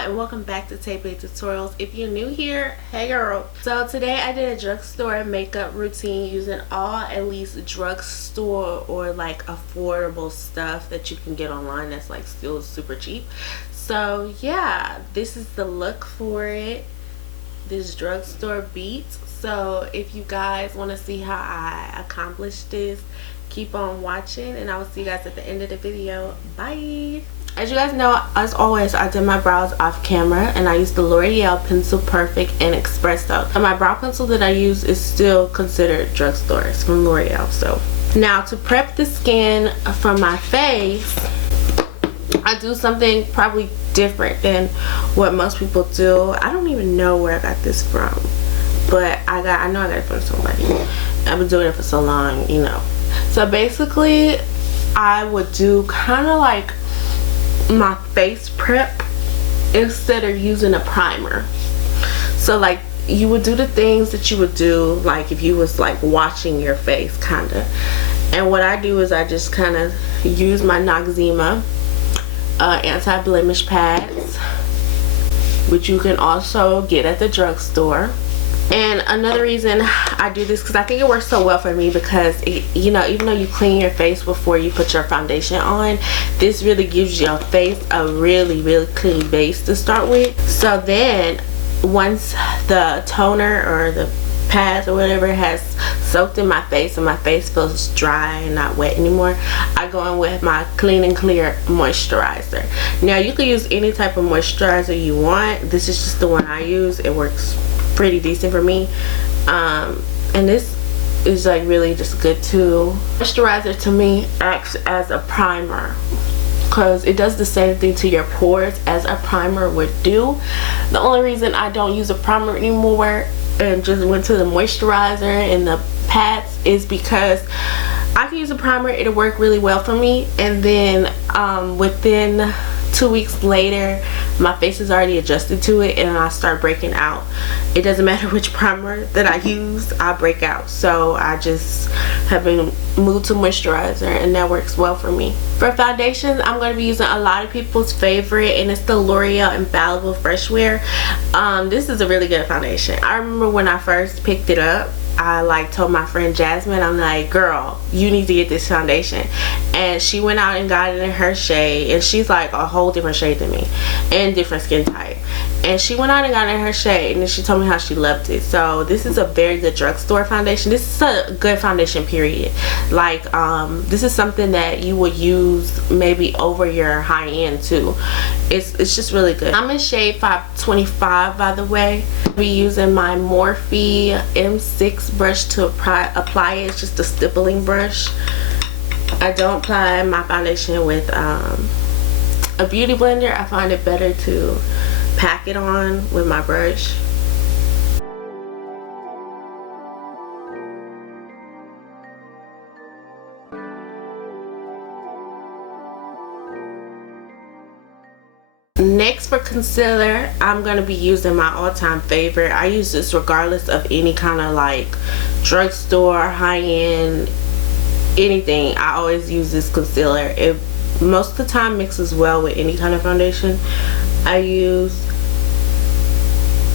and welcome back to Tay Tutorials. If you're new here, hey girl. So today I did a drugstore makeup routine using all at least drugstore or like affordable stuff that you can get online that's like still super cheap. So yeah, this is the look for it, this drugstore beat. So if you guys want to see how I accomplished this, keep on watching and I will see you guys at the end of the video. Bye. As you guys know, as always, I did my brows off camera and I used the L'Oreal Pencil Perfect and Espresso. And my brow pencil that I use is still considered drugstore. It's from L'Oreal. So now to prep the skin from my face, I do something probably different than what most people do. I don't even know where I got this from, but I know I got it from somebody. I've been doing it for so long, you know. So basically, I would do kind of like my face prep instead of using a primer. So like you would do the things that you would do like if you was like washing your face kind of. And what I do is I just kind of use my Noxzema anti-blemish pads, which you can also get at the drugstore. And another reason I do this, because I think it works so well for me, because it, you know, even though you clean your face before you put your foundation on, this really gives your face a really clean base to start with. So then once the toner or the pads or whatever has soaked in my face and my face feels dry and not wet anymore, I go in with my Clean and Clear moisturizer. Now you can use any type of moisturizer you want. This is just the one I use. It works pretty decent for me, and this is like really just good too. Moisturizer to me acts as a primer because it does the same thing to your pores as a primer would do. The only reason I don't use a primer anymore and just went to the moisturizer and the pads is because I can use a primer, it'll work really well for me, and then within 2 weeks later my face is already adjusted to it and I start breaking out. It doesn't matter which primer that I use, I break out. So I just have been moved to moisturizer and that works well for me. For foundations, I'm going to be using a lot of people's favorite, and it's the L'Oreal Infallible Fresh Wear. This is a really good foundation. I remember when I first picked it up, I like told my friend Jasmine, I'm like, girl, you need to get this foundation. And she went out and got it in her shade, and she's like a whole different shade than me and different skin type. And she went out and got it in her shade, and then she told me how she loved it. So this is a very good drugstore foundation. This is a good foundation period. Like this is something that you would use maybe over your high end too. It's just really good. I'm in shade 525, by the way. I'll be using my Morphe M6 brush to apply it. It's just a stippling brush. I don't apply my foundation with a beauty blender. I find it better to pack it on with my brush. Next, for concealer, I'm going to be using my all-time favorite. I use this regardless of any kind of like drugstore, high-end, anything. I always use this concealer. It most of the time mixes well with any kind of foundation I use.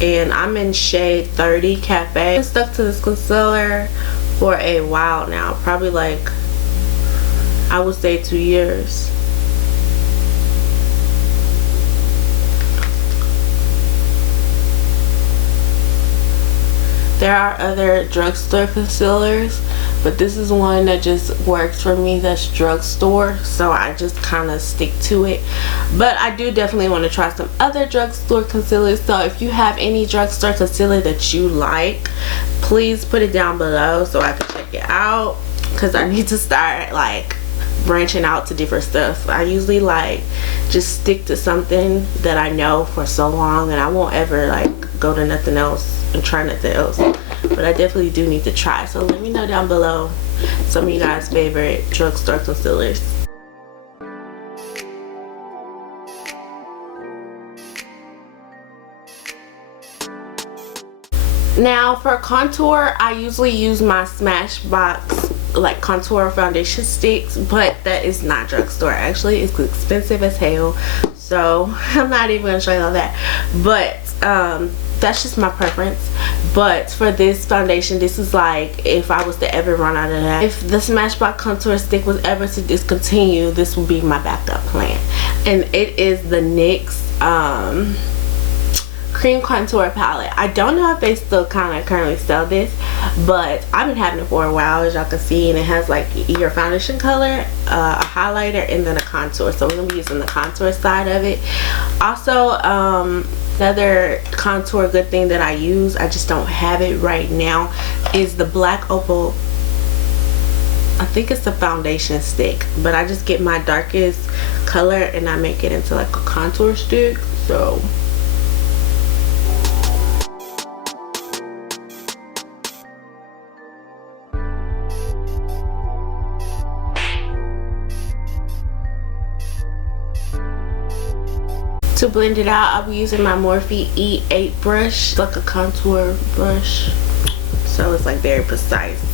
And I'm in shade 30 Cafe. I've been stuck to this concealer for a while now, probably like I would say 2 years. There are other drugstore concealers, but this is one that just works for me, that's drugstore, so I just kind of stick to it. But I do definitely want to try some other drugstore concealers, so if you have any drugstore concealer that you like, please put it down below so I can check it out, because I need to start like branching out to different stuff. I usually like just stick to something that I know for so long, and I won't ever like go to nothing else and try nothing else. But I definitely do need to try. So let me know down below some of you guys' favorite drugstore concealers. Now for contour, I usually use my Smashbox like contour foundation sticks, but that is not drugstore. Actually, it's expensive as hell, so I'm not even gonna show you all that. But that's just my preference. But for this foundation, this is like if I was to ever run out of that, if the Smashbox contour stick was ever to discontinue, this would be my backup plan. And it is the NYX cream contour palette. I don't know if they still kind of currently sell this, but I've been having it for a while, as y'all can see. And it has like your foundation color, a highlighter, and then a contour. So we're gonna be using the contour side of it. Also, another contour good thing that I use, I just don't have it right now, is the Black Opal. I think it's a foundation stick, but I just get my darkest color and I make it into like a contour stick. So to blend it out, I'll be using my Morphe E8 brush. It's like a contour brush, so it's like very precise.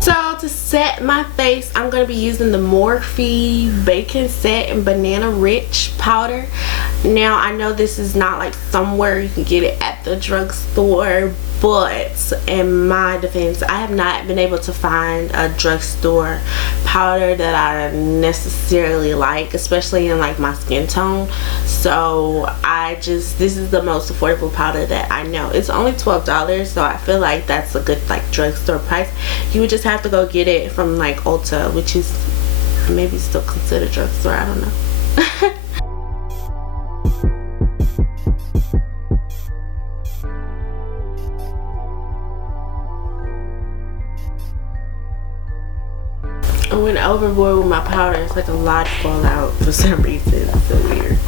So to set my face, I'm going to be using the Morphe Bacon Set and Banana Rich powder. Now I know this is not like somewhere you can get it at the drugstore, but in my defense, I have not been able to find a drugstore powder that I necessarily like, especially in like my skin tone. So this is the most affordable powder that I know. It's only $12, so I feel like that's a good like drugstore price. You would just have to go get it from like Ulta, which is maybe still considered drugstore, I don't know. I went overboard with my powder. It's like a lot fall out for some reason. It's so weird.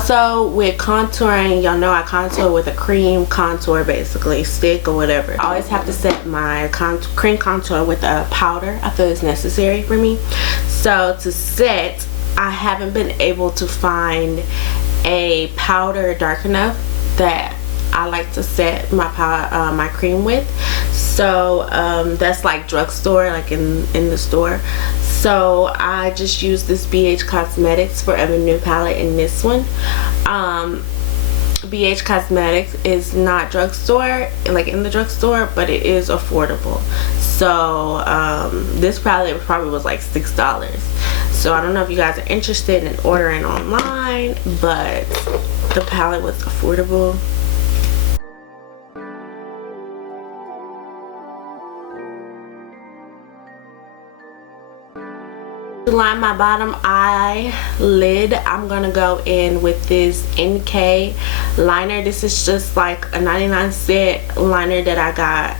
So with contouring, y'all know I contour with a cream contour, basically stick or whatever. I always have to set my cream contour with a powder. I feel it's necessary for me. So to set, I haven't been able to find a powder dark enough that I like to set my my cream with. So that's like drugstore, like in the store. So I just use this BH Cosmetics Forever New palette in this one. BH Cosmetics is not drugstore, like in the drugstore, but it is affordable. So this palette probably was like $6. So I don't know if you guys are interested in ordering online, but the palette was affordable. To line my bottom eyelid, I'm gonna go in with this NK liner. This is just like a 99-cent liner that I got,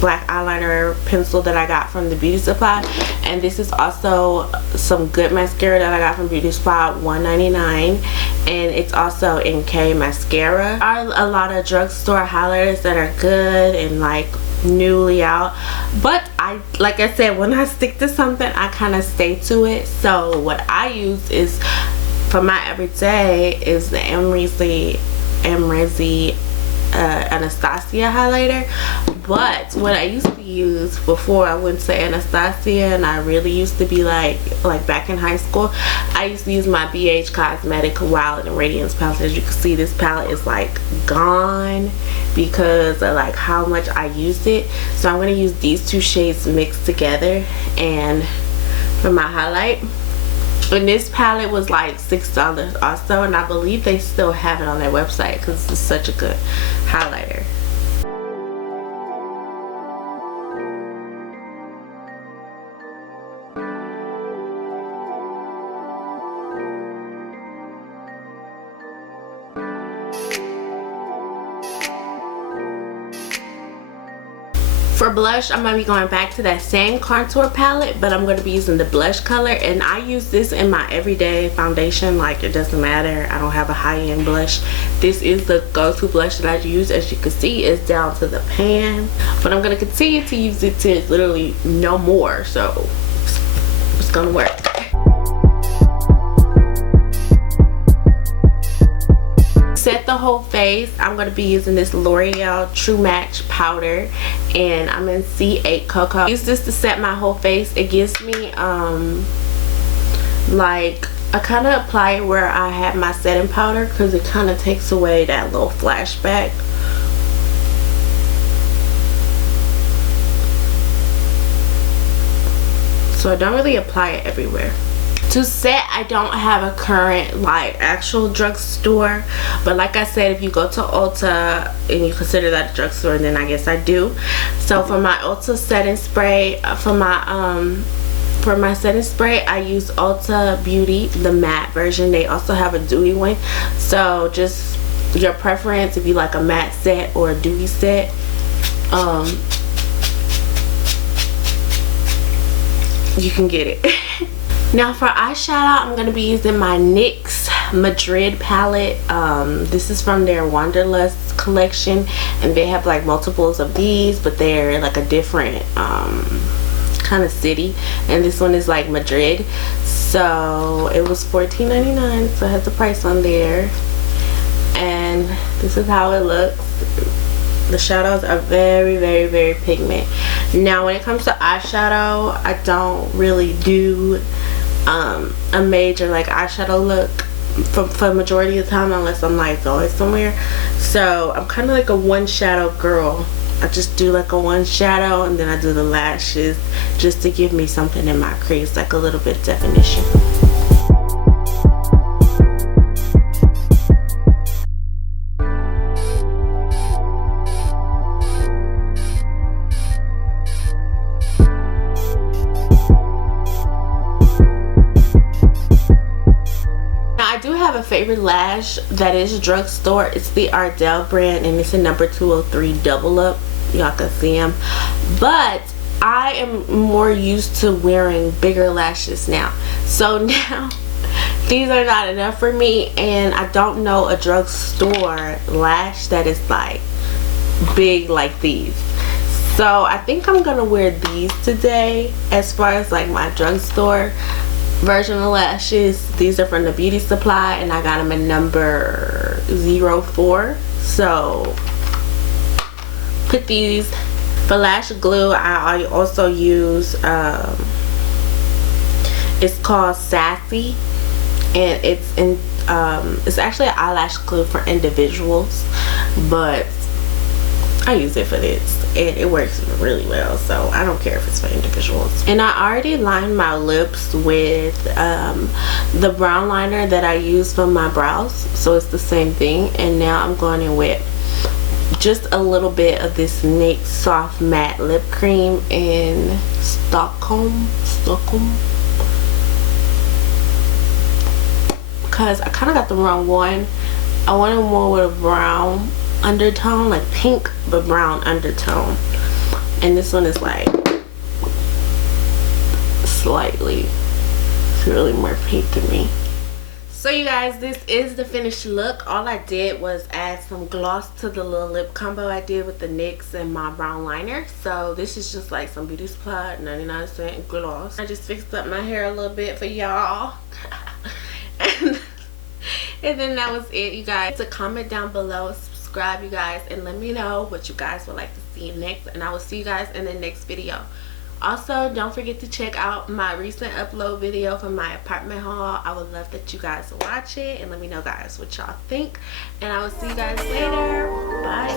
black eyeliner pencil that I got from the beauty supply. And this is also some good mascara that I got from beauty supply, $1.99, and it's also NK mascara. There are a lot of drugstore highlighters that are good and like newly out, but like I said, when I stick to something, I kind of stay to it. So what I use is for my everyday is the Amrezy Anastasia highlighter. But what I used to use before I went to Anastasia, and I really used to be like back in high school, I used to use my BH Cosmetic Wild and Radiance palette. As you can see, this palette is like gone because of like how much I used it. So I'm going to use these two shades mixed together and for my highlight. And this palette was like $6 also, and I believe they still have it on their website because it's such a good highlighter. For blush, I'm going to be going back to that same contour palette, but I'm going to be using the blush color. And I use this in my everyday foundation. Like, it doesn't matter. I don't have a high-end blush. This is the go-to blush that I use. As you can see, it's down to the pan. But I'm going to continue to use it to literally no more. So, it's going to work. Set the whole face, I'm going to be using this L'Oreal True Match powder, and I'm in C8 Cocoa. I use this to set my whole face. It gives me like, I kind of apply it where I have my setting powder because it kind of takes away that little flashback. So I don't really apply it everywhere. To set, I don't have a current like actual drugstore, but like I said, if you go to Ulta and you consider that a drugstore, then I guess I do. So for my Ulta setting spray, for my setting spray, I use Ulta Beauty, the matte version. They also have a dewy one, so just your preference if you like a matte set or a dewy set. You can get it. Now for eyeshadow, I'm going to be using my NYX Madrid palette. This is from their Wanderlust collection, and they have like multiples of these, but they're like a different kind of city, and this one is like Madrid. So it was $14.99, so it has the price on there, and this is how it looks. The shadows are very, very, very pigment. Now when it comes to eyeshadow, I don't really do a major like eyeshadow look for majority of the time, unless I'm like going somewhere. So I'm kind of like a one shadow girl. I just do like a one shadow, and then I do the lashes just to give me something in my crease, like a little bit of definition. Favorite lash that is drugstore. It's the Ardell brand, and it's a number 203 double up. Y'all can see them, but I am more used to wearing bigger lashes now. So now these are not enough for me, and I don't know a drugstore lash that is like big like these. So I think I'm gonna wear these today as far as like my drugstore version of lashes. These are from the Beauty Supply, and I got them in number 04. So put these. For lash glue, I also use it's called Sassy, and it's actually an eyelash glue for individuals, but I use it for this, and it works really well, so I don't care if it's for individuals. And I already lined my lips with the brown liner that I use for my brows, so it's the same thing. And now I'm going in with just a little bit of this NYX Soft Matte Lip Cream in Stockholm, because I kind of got the wrong one. I wanted more with a brown undertone, like pink but brown undertone, and this one is like slightly, it's really more pink to me. So you guys, this is the finished look. All I did was add some gloss to the little lip combo I did with the NYX and my brown liner. So this is just like some Beauty Supply 99-cent gloss. I just fixed up my hair a little bit for y'all. And then that was it, you guys. So comment down below, subscribe, you guys, and let me know what you guys would like to see next, and I will see you guys in the next video. Also, don't forget to check out my recent upload video from my apartment haul. I would love that you guys watch it and let me know, guys, what y'all think, and I will see you guys later. Bye.